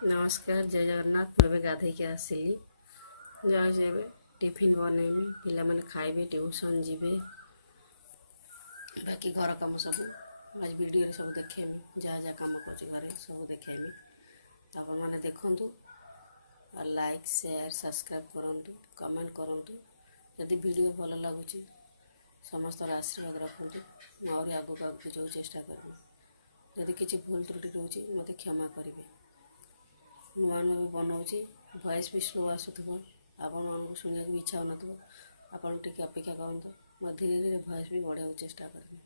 नमस्कार जय जगन्नाथ मुझे गाधे के आसिली जाऊे टिफिन बनैमी पिला माने खाइबे ट्यूशन जीवे बाकी घर काम सब आज वीडियो सब देखेमी जहाँ जहाँ कम कर घरे सब देखेमी आपण मैंने देखु और लाइक शेयर सब्सक्राइब करूँ कमेंट करूँ जदि वीडियो भल लगुच समस्त आशीर्वाद रखु मुझे आगू आगू जो चेष्टा करमी जदि किसी भूल त्रुटि रोचे मत क्षमा करेंगे नुआ नुआ भी बनाऊँगी वॉइस भी स्लो आसूब आपण मानक शुणा भी इच्छा हो आपड़ टे अपेक्षा करते मैं धीरे धीरे वॉइस भी बढ़ाया चेष्टा करें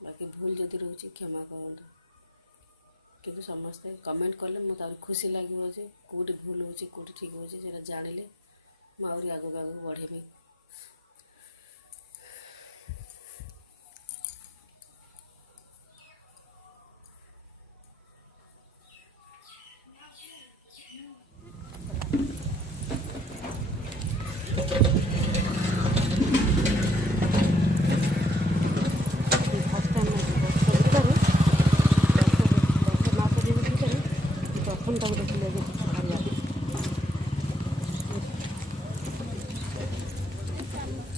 बाकी भूल जदि रोचे क्षमा करूँ किंतु समस्ते कमेंट कले मत आ खुशी लगे कौटी भूल हो कौटी ठीक हो जानिले मुझे आगू आगू बढ़ेमी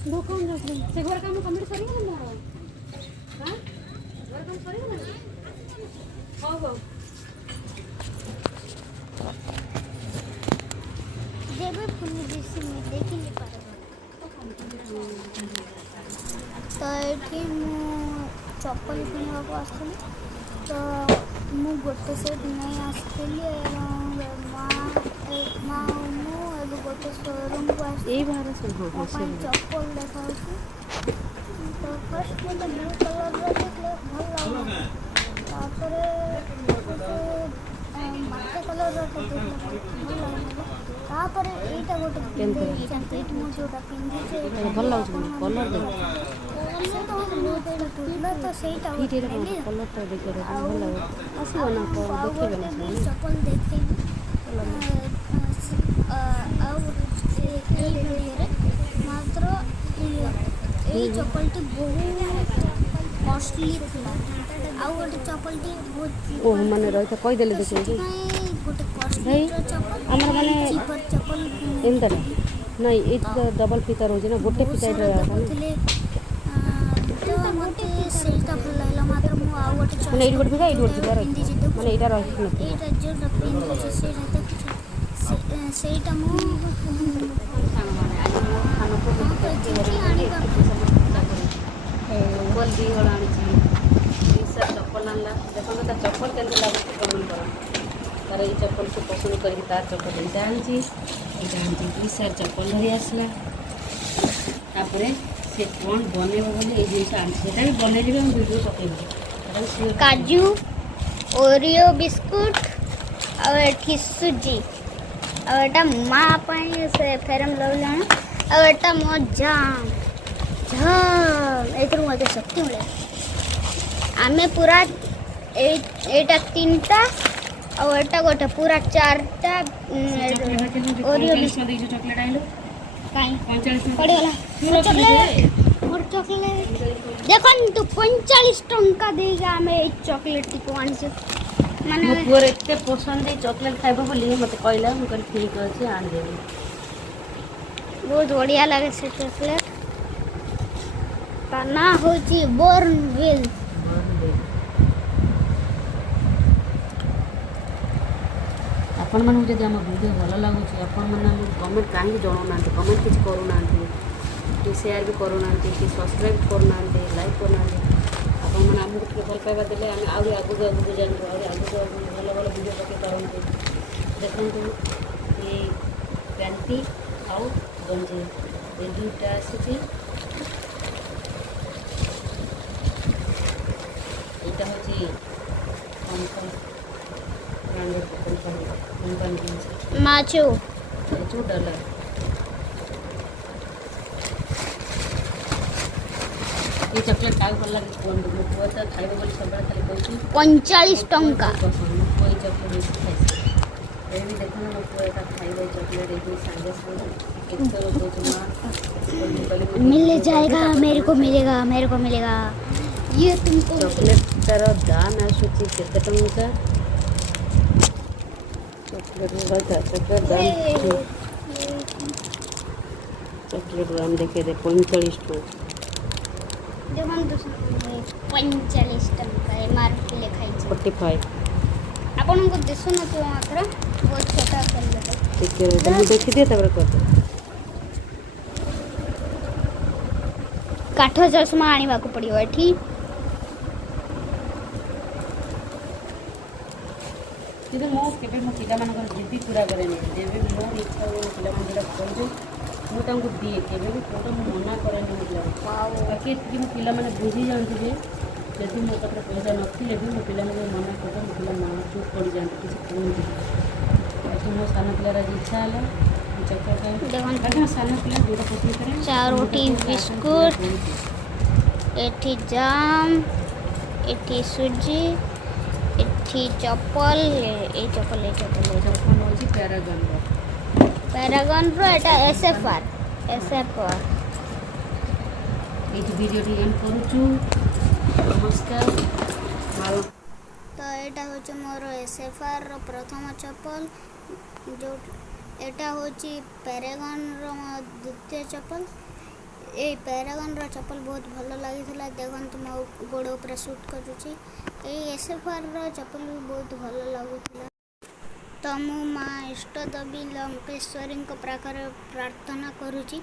दुकान से घर काम कंप्लीट करी ना हां घर काम करी ना हां हां जेबे फुल जैसे मैं देखि नहीं पारे तो एठी मु चप्पल किनवा को आस्थिली तो मु गोटे सेट नहीं आस्थिली माँ मु एबे गोटे शोरूम को आस्थिली यही बारे सुन हां से चप्पल देखा तो फर्स्ट में ब्लू कलर रे देखले भल लागला तापरे माटा कलर रे फोटो भल लागला तापरे एटा गोटे एटा पेट मु जोटा पिंदी छे भल लागछ कलर तो मु तेटा टुटला तो सेटा कलर तो देखे भल लागछ आसी ना देखे चप्पल देखे मात्र ये चप्पलटी बहुत कॉस्टली थिला आ गोटे चप्पलटी बहुत ओह माने रही कही देले देखिए कि गोटे कॉस्टली भाई आमर माने चप्पल एंता नहीं ये तो डबल फीता रोज ना गोटे फीता इट रहा था ना एंता गोटे सेटा फुल लागला मात्र मु आ गोटे माने एट गोटे फीता एट गोटे फीता रही माने एटा रही न एटा जो पिंदी सेटा सेटा मु खाना को चप्पल दी वाला आनी चप्पल आनला देखो तो चप्पल केंद्र लागू कमेंट करो तार ये चप्पल से पसंद कर तार चप्पल यहाँ आनी दुई सार चप्पल धरी आसला से कौन बनइब बोली ये जिन आनी भी बनइबी हम वीडियो पकेबी काजू ओरियो बिस्कुट और एठी सुजी और एटा माँ पाई से फेरम लवलाना और एटा मो जाम झाम एथरु मते शक्ति मिले आमे पूरा एटा तीनटा और एटा गोटे पूरा चारटा ओरियो बिस्कुट चॉकलेट आइलो काई 45 पड़े वाला चॉकलेट और चॉकलेट देखन तू 45 टंका देगा हमें ए चॉकलेट टिको आनी से माने पूरे एते पसंद है चॉकलेट खाइबो बोली मते कहला हम कहली ठीक अछि आन देबी बहुत बढ़िया लगे से चॉकलेट का ना होची बॉर्नविल आपण मन जदि हम वीडियो भल लगुच आपण मन हम कमेंट कहीं जनाना कमेंट किसी करूना कि शेयर भी करूना कि सब्सक्राइब करना लाइक करना आपण मैंने आमको टे भल पाइबा देले आम आगू आगू जातु आगू भल भल वीडियो पकई पारतु देखु ये पैंटी आउ गंजी ये दुईटा आसी यहाँ हूँ हमको ब्रांडेड कंपनी जिनस माचो $2 ये चॉकलेट क्या भल लगे कहूँ मो पुआ तो खाइब बोली सब खाली कहूँ 45 टंका पसंद कोई चॉकलेट बेसी खाई ये भी देखो मो पुआ यहाँ खाइब चॉकलेट ये सागे सागे एक माँ मिल जाएगा मेरे को मिलेगा ये तुमको चॉकलेट तार दाम आसूची केते टंका चॉकलेट रहता चॉकलेट दाम चॉकलेट दाम देखे दे 45 टଙ୍କା ଦେଖନ୍ତୁ 45 ଟଙ୍କା MRP ଲେଖାଇଛି 45 ଆପଣଙ୍କୁ ଦିଶୁନଥିବ ମାତ୍ର ବହୁତ ଛୋଟ ଅକ୍ଷର ଟିକେ ରହିଥା ମୁଁ ଦେଖିଦିଏ ତାପରେ କରିଦେବି କାଠ ଚଷମା ଆଣିବାକୁ ପଡ଼ିବ ଏଠି କିନ୍ତୁ ମୁଁ କେବେ ମୋ ପିଲାମାନଙ୍କର ଜିଦି ପୁରା କରେନି ଯେବେ ମୋର ଇଚ୍ଛା ହୁଏ ମୋ ପିଲାମାନେ ଯେଉଁଟା କହିବେ ମୁଁ ତାଙ୍କୁ ଦିଏ କେବେ ବି କେଉଁଟା ମୁଁ ମନା କରେନି ମୋ ପିଲାମାନଙ୍କୁ ବାକି ଏତିକି ମୋ ପିଲାମାନେ ବୁଝିଯାଆନ୍ତି ଯେ ଯଦି ମୋ ପାଖରେ ପଇସା ନଥିଲେ ବି ମୋ ପିଲାମାନଙ୍କୁ ମନା କରିଦେଲେ ମୋ ପିଲା ମାଆ ଚୁପ୍ ପଡ଼ିଯାଆନ୍ତି କିଛି କୁହନ୍ତି ବାକି ମୋ ସାନ ପିଲାର ଆଜି ଇଚ୍ଛା ହେଲା ମୁଁ ଚକଲେଟ୍ ଖାଇବି ବାକି ମୋ ସାନ ପିଲା ଯେଉଁଟା ପସନ୍ଦ କରେ ଚାରୋଟି ବିସ୍କୁଟ ଏଠି ଜାମ୍ ଏଠି ସୁଜି ଏଠି ଚପଲ ଏଇ ଚପଲ ଚପଲ ହେଉଛି ପ୍ୟାରାଗନ୍ର ପ୍ୟାରାଗନ୍ର ଏଇଟା SFR ଏଇଠି ଭିଡ଼ିଓଟି ଏଣ୍ଡ କରୁଛୁ ନମସ୍କାର ତ ଏଇଟା ହେଉଛି ମୋର SFRର ପ୍ରଥମ ଚପଲ ଯେଉଁ ଏଇଟା ହେଉଛି ପ୍ୟାରାଗନ୍ର ଦ୍ୱିତୀୟ ଚପଲ ଏଇ ପ୍ୟାରାଗନ୍ର ଚପଲ ବହୁତ ଭଲ ଲାଗିଥିଲା ଦେଖନ୍ତୁ ମୋ ଗୋଡ଼ ଉପରେ ସୁଟ୍ କରୁଛି ଏଇ SFRର ଚପଲ ବି ବହୁତ ଭଲ ଲାଗୁଥିଲା ତ ମୁଁ ମା ଇଷ୍ଟଦେବୀ ଲଙ୍କେଶ୍ୱରୀଙ୍କ ପାଖରେ ପ୍ରାର୍ଥନା କରୁଛି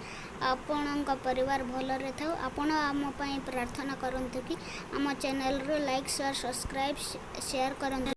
ଆପଣଙ୍କ ପରିବାର ଭଲରେ ଥାଉ ଆପଣ ଆମ ପାଇଁ ପ୍ରାର୍ଥନା କରନ୍ତୁ କି ଆମ ଚ୍ୟାନେଲରୁ ଲାଇକ୍ ସେୟାର ସବସ୍କ୍ରାଇବ୍ ସେୟାର କରନ୍ତୁ